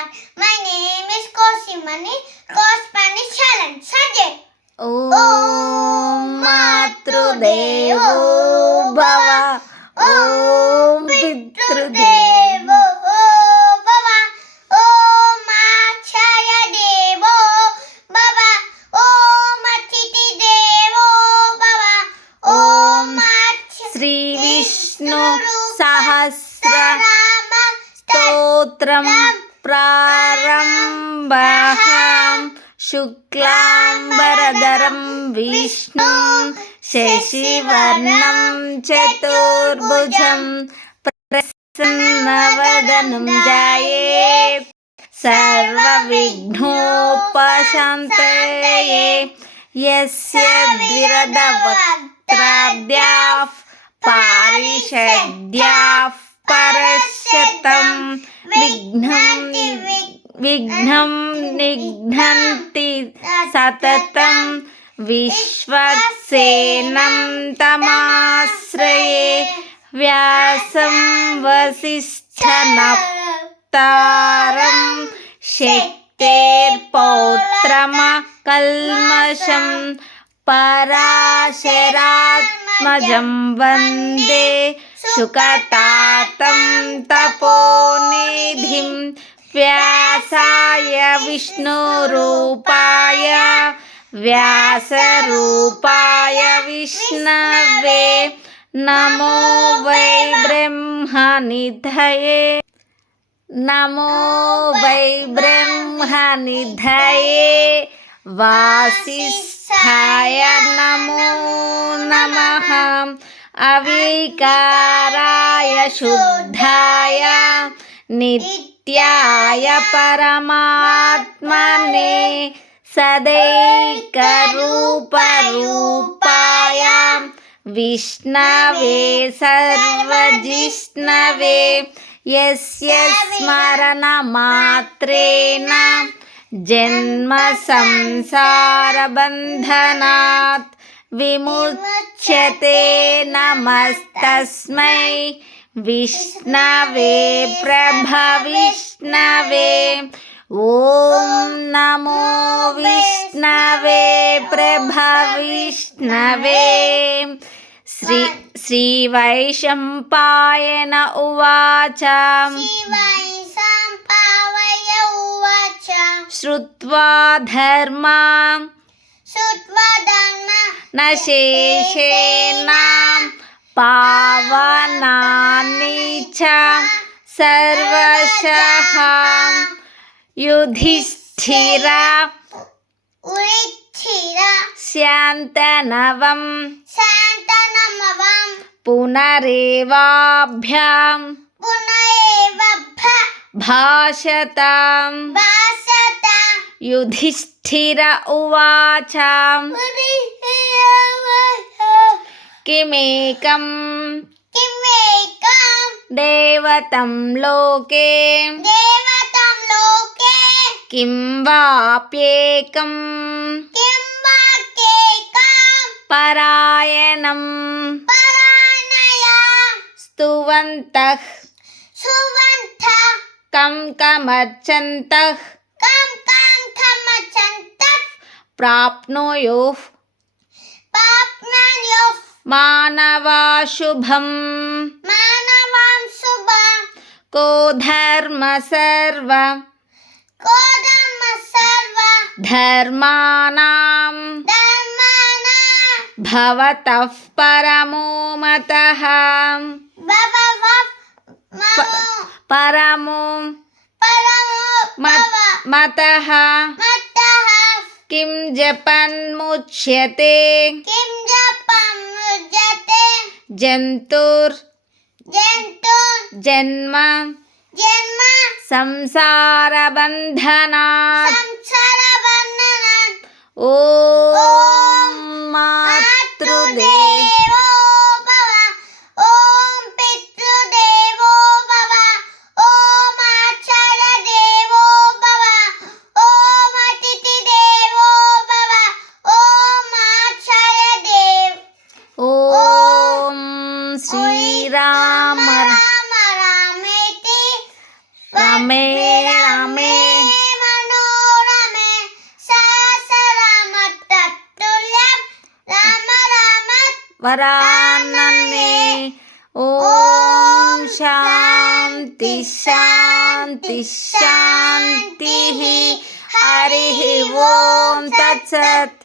everyone. My name is Kosimani. Co-Spanish challenge subject. Om Matrudevo Bhava. Om Pitrudevo Bhava. Om Acharya Devo Bhava. Om Atiti Devo Bhava. Om Sri Vishnu Sahasra Stotram Prarambaham Shuklambaradaram Vishnu Shashivarnam Chaturbhujam Prasannavadanam Jayet Sarva Vighnopashantaye Yasya Dviradavaktradyaf Parishadhyaf Parashatam Vignam Nighnanti Satatam Vishwaksenam Tamasraye Vyasam Vasishthanaptaram Shekter Pautrama Kalmasham Parasharatmajam Vande Shukatatam Taponidhim Vyasaya Vishnurupaya Vyasarupaya Vishnave Namo Vai Brahmanidhaye Namo Vai Brahmanidhaye Vasisthaya Namo Namaha Avikaraya Shuddhaya Nityaya Paramatmane Sadaika Rupa Rupaya Vishnave Sarvajishnave Yasya Smarana Matrena Janma Samsara Bandhanat Vimuchyate Namastasmai Vishnave Prabhavishnave Om Namo Vishnave Prabhavishnave Sri Vaishampayana Uvacha Shrutva Dharma Nasheshena Pavanani cha Sarvashaha Yudhishthira Shantanavam Punarevabhyam Bhashatam Yudhishthira Uvacha Kimekam Devatam Loke Kim Vapyekam Parayanam Stuvantah Kam Kamachantah Prapnoyuh Manava Shubham Ko Dharma Sarva Dharmanam Bhavatah Paramo Mataha Paramo Mataha Kim Japan Muchyate Jantur Janma Samsara Bandhanat Om Matrudevo Bhava. Om Pitrudevo Bhava. Om Acharya Devo Bhava. Om Atiti Devo Bhava. Om Acharya Dev. Om Sri Rama Rameti Rame Rame వరాన్నన్నే. ఓం శాంతి శాంతి శాంతి. హరి ఓం తత్సత్.